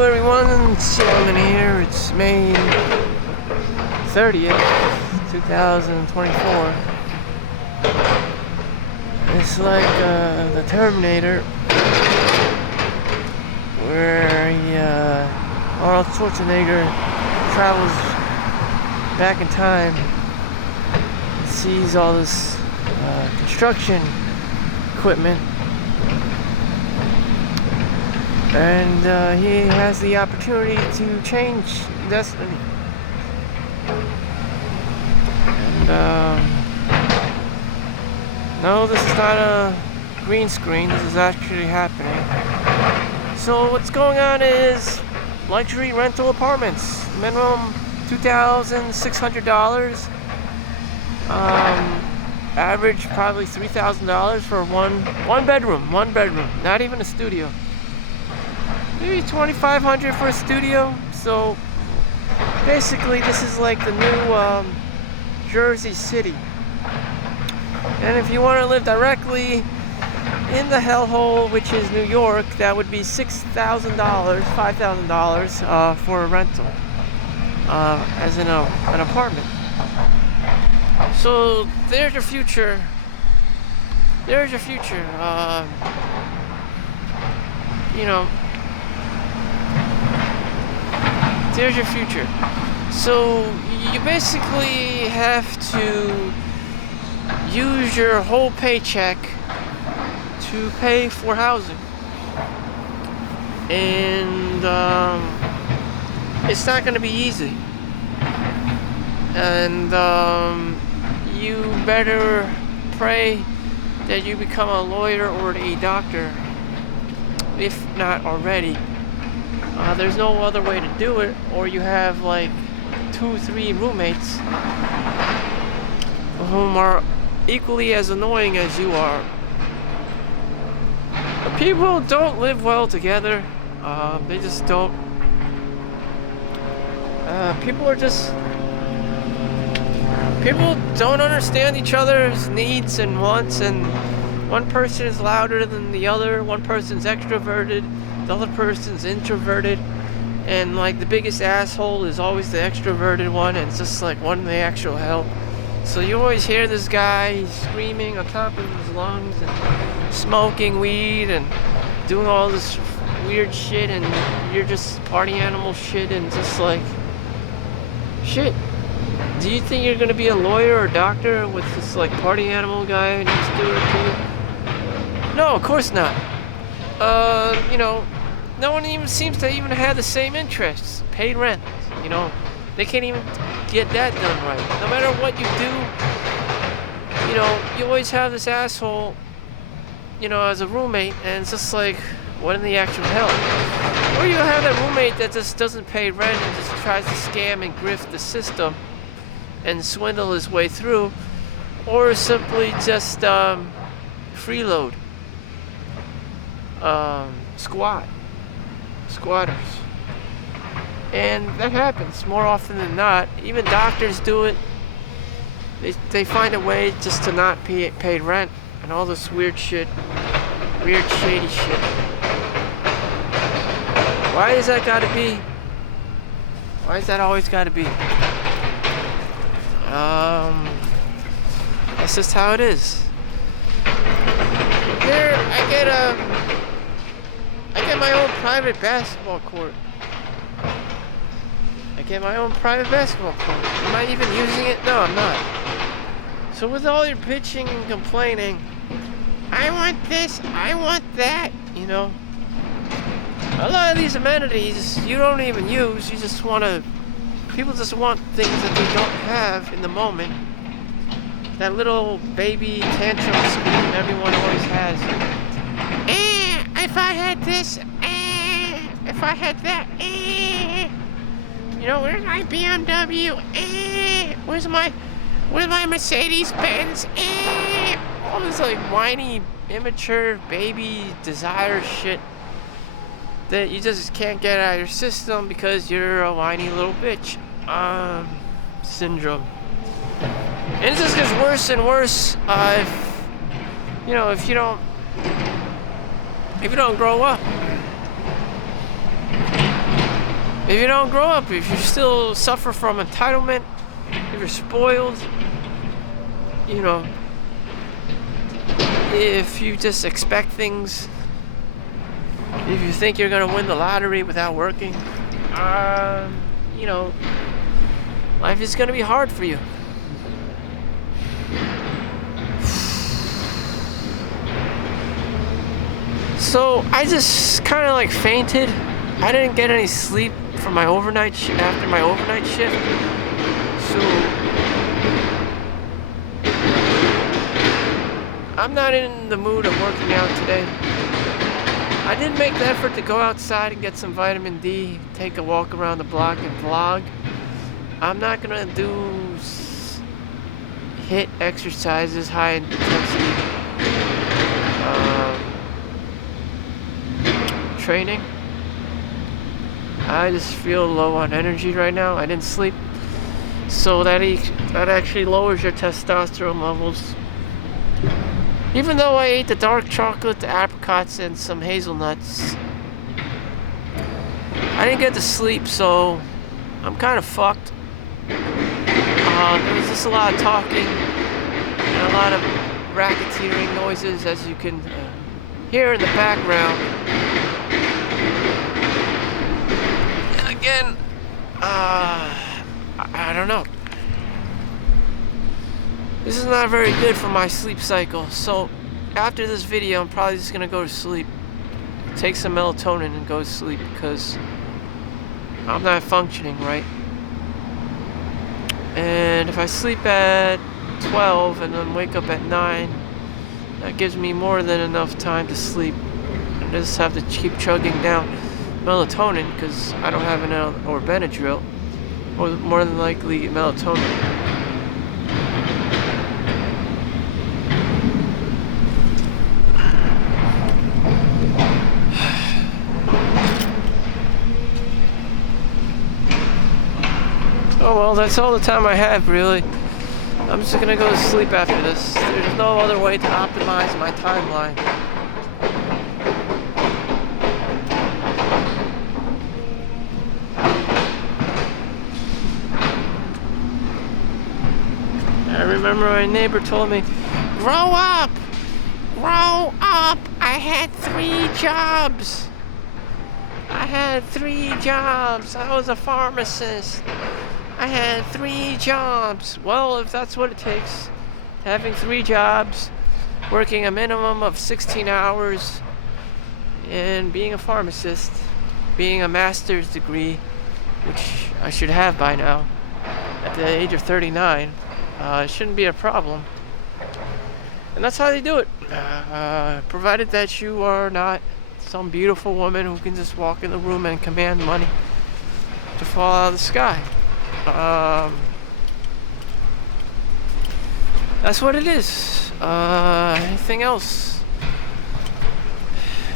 Hello everyone, Chau here. It's May 30th, 2024. It's like the Terminator, where Arnold Schwarzenegger travels back in time and sees all this construction equipment. And he has the opportunity to change destiny. And no, this is not a green screen. This is actually happening. So what's going on is luxury rental apartments. Minimum $2,600. Average probably $3,000 for one bedroom. One bedroom. Not even a studio. Maybe $2,500 for a studio. So basically this is like the new Jersey City. And if you want to live directly in the hellhole, which is New York, that would be $6,000, $5,000 for a rental, as in an apartment. So there's your future. There's your future. There's your future. So you basically have to use your whole paycheck to pay for housing. And it's not going to be easy. And you better pray that you become a lawyer or a doctor, if not already. There's no other way to do it, or you have like 2-3 roommates whom are equally as annoying as you are. People don't live well together. They just don't. People don't understand each other's needs and wants, and one person is louder than the other. One person's extroverted, the other person's introverted, and like the biggest asshole is always the extroverted one, and it's just like one in the actual hell. So you always hear this guy screaming on top of his lungs and smoking weed and doing all this weird shit, and you're just party animal shit, and just like shit. Do you think you're gonna be a lawyer or doctor with this like party animal guy next door to you? No, of course not. No one even seems to even have the same interests. Paid rent, they can't even get that done right. No matter what you do, you always have this asshole, as a roommate, and it's just like, what in the actual hell? Or you have that roommate that just doesn't pay rent and just tries to scam and grift the system and swindle his way through, or simply just freeload, squatters. And that happens more often than not. Even doctors do it. They find a way just to not pay rent and all this weird shit, weird shady shit. Why does that gotta be? Why is that always gotta be? That's just how it is. Here, I get my own private basketball court. Am I even using it? No, I'm not. So with all your bitching and complaining, I want this, I want that, a lot of these amenities you don't even use. People just want things that they don't have in the moment. That little baby tantrum scream everyone always has. If I had this, if I had that, where's my BMW? Where's my Mercedes Benz? All this like whiny, immature baby desire shit that you just can't get out of your system because you're a whiny little bitch. Syndrome. And it just gets worse and worse if you don't grow up. If you don't grow up, if you still suffer from entitlement, if you're spoiled, you know, if you just expect things, if you think you're gonna win the lottery without working, you know, life is gonna be hard for you. So I just kind of like fainted. I didn't get any sleep for my overnight after my overnight shift. So I'm not in the mood of working out today. I did make the effort to go outside and get some vitamin D, take a walk around the block and vlog. I'm not gonna do HIIT exercises, high intensity training. I just feel low on energy right now. I didn't sleep, so that actually lowers your testosterone levels. Even though I ate the dark chocolate, the apricots, and some hazelnuts, I didn't get to sleep, so I'm kind of fucked. There was just a lot of talking and a lot of racketeering noises, as you can hear in the background. And again, I don't know. This is not very good for my sleep cycle, so after this video I'm probably just gonna go to sleep, take some melatonin and go to sleep, because I'm not functioning right. And if I sleep at 12 and then wake up at 9, that gives me more than enough time to sleep. I just have to keep chugging down melatonin, because I don't have or Benadryl, or more than likely melatonin. Oh well, that's all the time I have, really. I'm just gonna go to sleep after this. There's no other way to optimize my timeline. I remember my neighbor told me, "Grow up! Grow up! I had 3 jobs! I had 3 jobs! I was a pharmacist! I had 3 jobs." Well, if that's what it takes, having 3 jobs, working a minimum of 16 hours, and being a pharmacist, being a master's degree, which I should have by now, at the age of 39, it shouldn't be a problem. And that's how they do it. Provided that you are not some beautiful woman who can just walk in the room and command money to fall out of the sky. That's what it is. Anything else?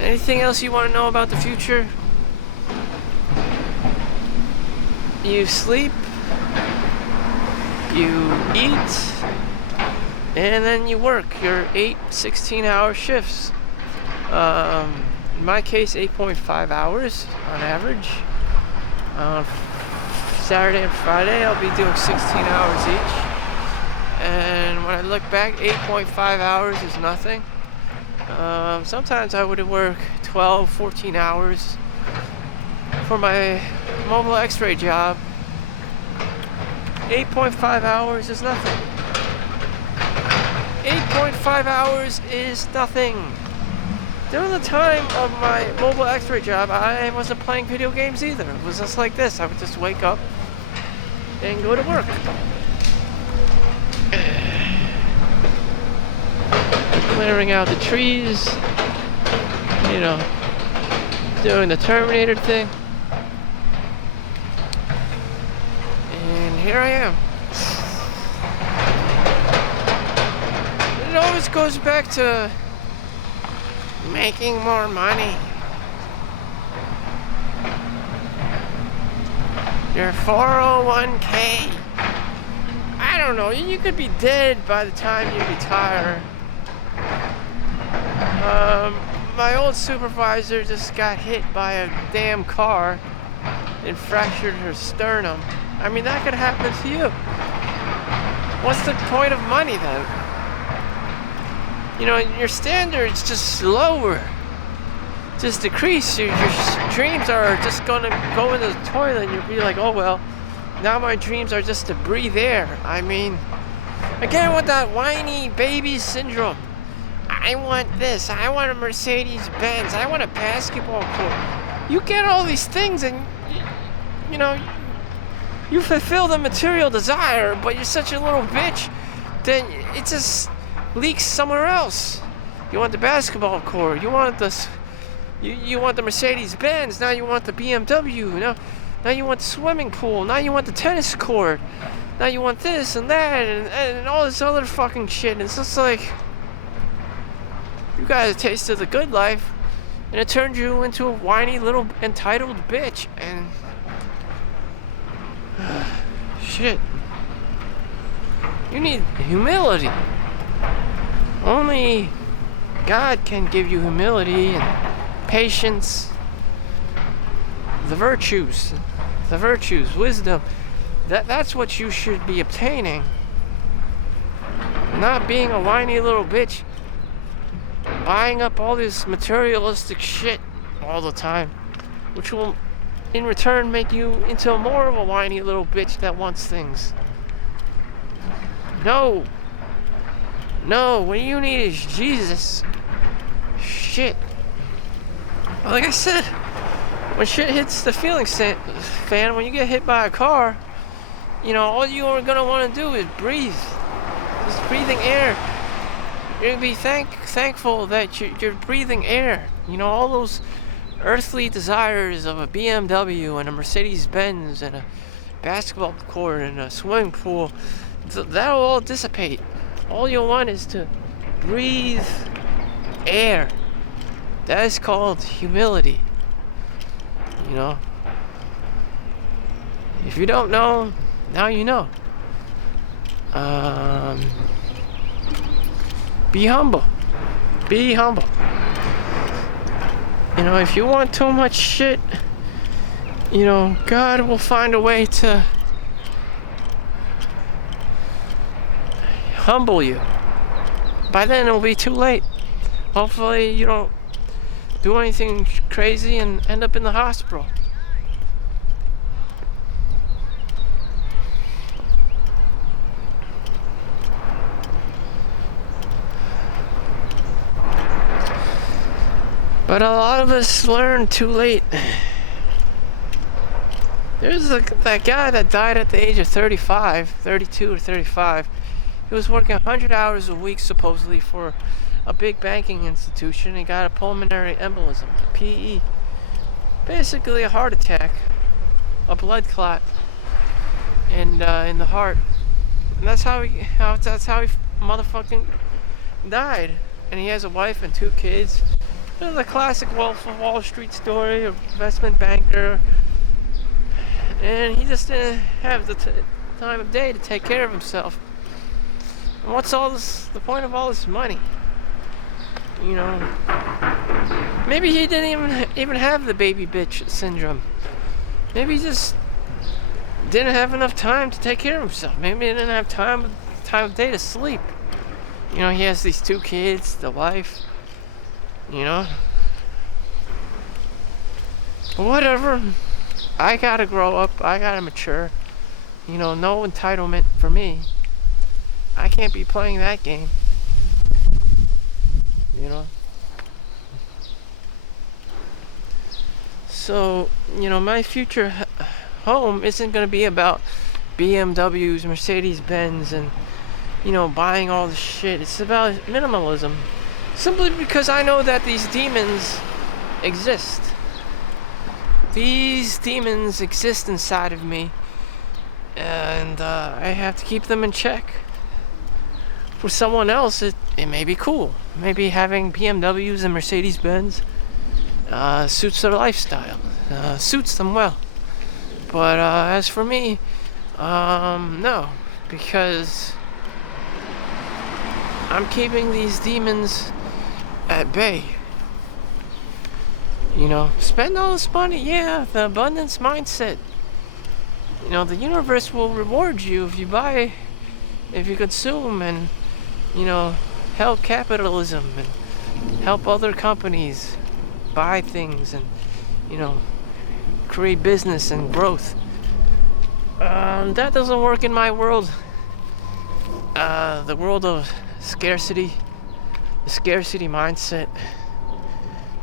Anything else you want to know about the future? You sleep, you eat, and then you work your 8 16-hour shifts. In my case, 8.5 hours on average. Saturday and Friday I'll be doing 16 hours each, and when I look back, 8.5 hours is nothing. Sometimes I would work 12, 14 hours for my mobile x-ray job. 8.5 hours is nothing. 8.5 hours is nothing. During the time of my mobile x-ray job, I wasn't playing video games either. It was just like this. I would just wake up and go to work. Clearing out the trees, you know, doing the Terminator thing. And here I am. It always goes back to making more money. Your 401k. I don't know, you could be dead by the time you retire. My old supervisor just got hit by a damn car and fractured her sternum. I mean, that could happen to you. What's the point of money then? You know, your standards just lower, just decrease. Your dreams are just gonna go into the toilet, and you'll be like, oh well, now my dreams are just to breathe air. I mean, again with that whiny baby syndrome. I want this, I want a Mercedes Benz, I want a basketball court. You get all these things and, you know, you fulfill the material desire, but you're such a little bitch, then it just leaks somewhere else. You want the basketball court, you want this, you want the Mercedes Benz, now you want the BMW, now you want the swimming pool, now you want the tennis court, now you want this and that and all this other fucking shit. And it's just like, you got a taste of the good life, and it turned you into a whiny little entitled bitch. And shit, you need humility. Only God can give you humility and patience, the virtues, wisdom. That's what you should be obtaining, not being a whiny little bitch buying up all this materialistic shit all the time, which will in return make you into more of a whiny little bitch that wants things. No, what you need is Jesus. Shit. Like I said, when shit hits the feeling fan, when you get hit by a car, you know, all you are gonna want to do is breathe. Just breathing air. You're gonna be thankful that you're breathing air. You know, all those earthly desires of a BMW and a Mercedes Benz and a basketball court and a swimming pool, that'll all dissipate. All you want is to breathe air. That is called humility. You know, if you don't know, now you know. Be humble. Be humble. You know, if you want too much shit, you know, God will find a way to humble you. By then it'll be too late. Hopefully you don't do anything crazy and end up in the hospital. But a lot of us learn too late. There's that guy that died at the age of 32 or 35. He was working 100 hours a week supposedly for a big banking institution. He got a pulmonary embolism, a PE. Basically a heart attack, a blood clot, and in the heart. And that's how he motherfucking died. And he has a wife and 2 kids. You know, the classic Wolf of Wall Street story, of investment banker. And he just didn't have the time of day to take care of himself. And what's all this, the point of all this money? You know, maybe he didn't even have the baby bitch syndrome. Maybe he just didn't have enough time to take care of himself. Maybe he didn't have time of day to sleep. You know, he has these 2 kids, the wife. You know, whatever. I gotta grow up. I gotta mature. You know, no entitlement for me. I can't be playing that game. You know. So, you know, my future home isn't gonna be about BMWs, Mercedes Benz, and, you know, buying all this shit. It's about minimalism. Simply because I know that these demons exist. These demons exist inside of me. And I have to keep them in check. For someone else, it may be cool. Maybe having BMWs and Mercedes-Benz suits their lifestyle. Suits them well. But as for me, no. Because I'm keeping these demons at bay. Spend all this money. Yeah, the abundance mindset. The universe will reward you if you buy, if you consume, and, help capitalism and help other companies buy things and, create business and growth. That doesn't work in my world. The world of scarcity, the scarcity mindset.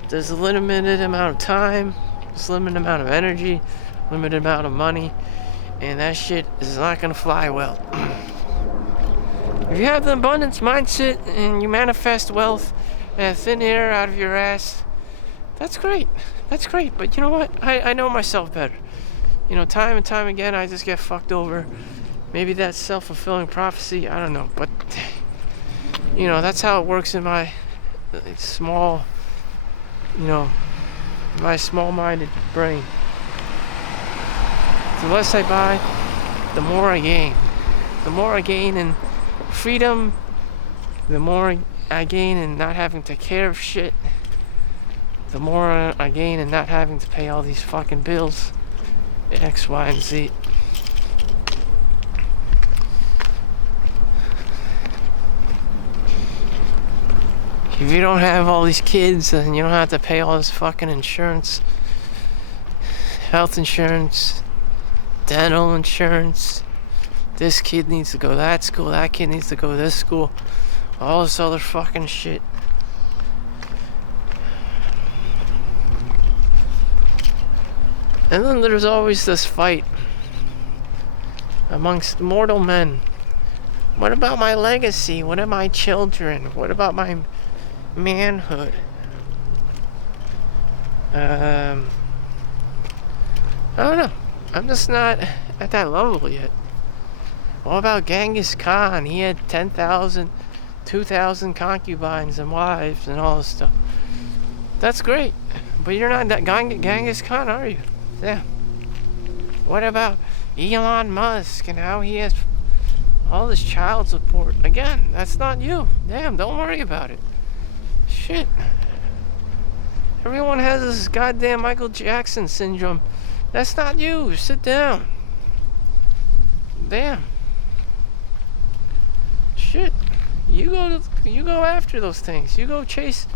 There's a limited amount of time, there's a limited amount of energy, limited amount of money, and that shit is not gonna fly well. If you have the abundance mindset and you manifest wealth and thin air out of your ass, that's great. That's great. But you know what? I know myself better. Time and time again, I just get fucked over. Maybe that's self-fulfilling prophecy. I don't know. But, that's how it works in my small, my small-minded brain. The less I buy, the more I gain. The more I gain in freedom, the more I gain in not having to take care of shit. The more I gain in not having to pay all these fucking bills. X, Y, and Z. If you don't have all these kids, then you don't have to pay all this fucking insurance. Health insurance, dental insurance. This kid needs to go to that school, that kid needs to go to this school. All this other fucking shit. And then there's always this fight amongst mortal men. What about my legacy? What about my children? What about my manhood? I don't know. I'm just not at that level yet. What about Genghis Khan? He had 10,000, 2,000 concubines and wives and all this stuff. That's great. But you're not that Genghis Khan, are you? Yeah. What about Elon Musk and how he has all this child support? Again, that's not you. Damn, don't worry about it. Shit. Everyone has this goddamn Michael Jackson syndrome. That's not you. Sit down. Damn. Shit. You go after those things. You go chase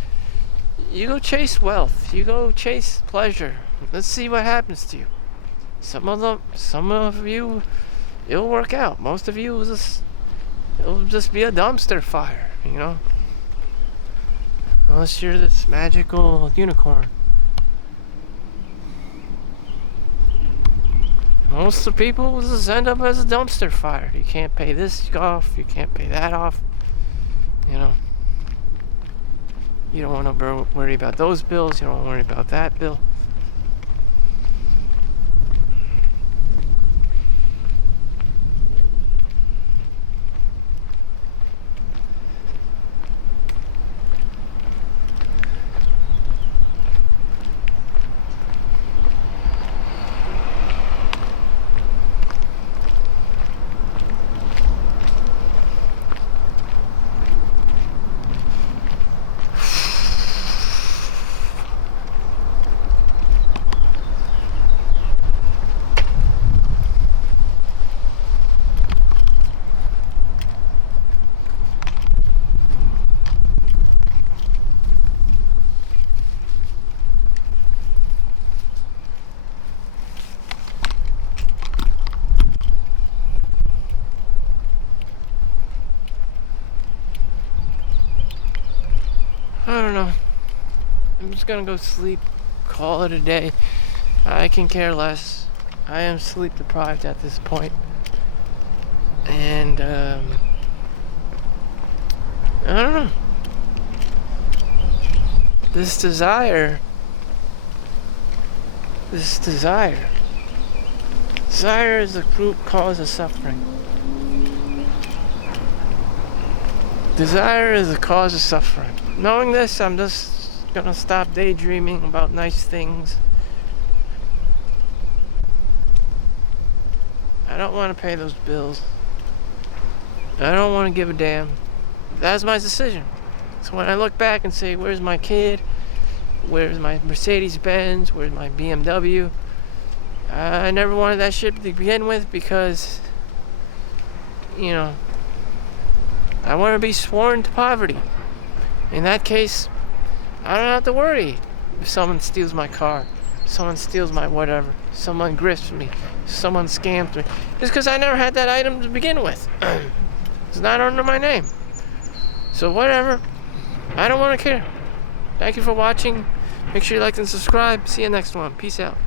wealth. You go chase pleasure. Let's see what happens to you. Some of you, it'll work out. Most of you, it'll just be a dumpster fire, Unless you're this magical unicorn. Most of the people will just end up as a dumpster fire. You can't pay this off, you can't pay that off. You don't want to worry about those bills, you don't want to worry about that bill. I don't know. I'm just gonna go sleep, call it a day. I can care less. I am sleep deprived at this point. And, I don't know. This desire is the root cause of suffering. Desire is the cause of suffering. Knowing this, I'm just gonna stop daydreaming about nice things. I don't want to pay those bills. I don't want to give a damn. That's my decision. So when I look back and say, where's my kid? Where's my Mercedes-Benz? Where's my BMW? I never wanted that shit to begin with because, you know, I want to be sworn to poverty. In that case, I don't have to worry if someone steals my car, someone steals my whatever, someone grifts me, someone scams me. Just because I never had that item to begin with. It's not under my name. So whatever. I don't want to care. Thank you for watching. Make sure you like and subscribe. See you next one. Peace out.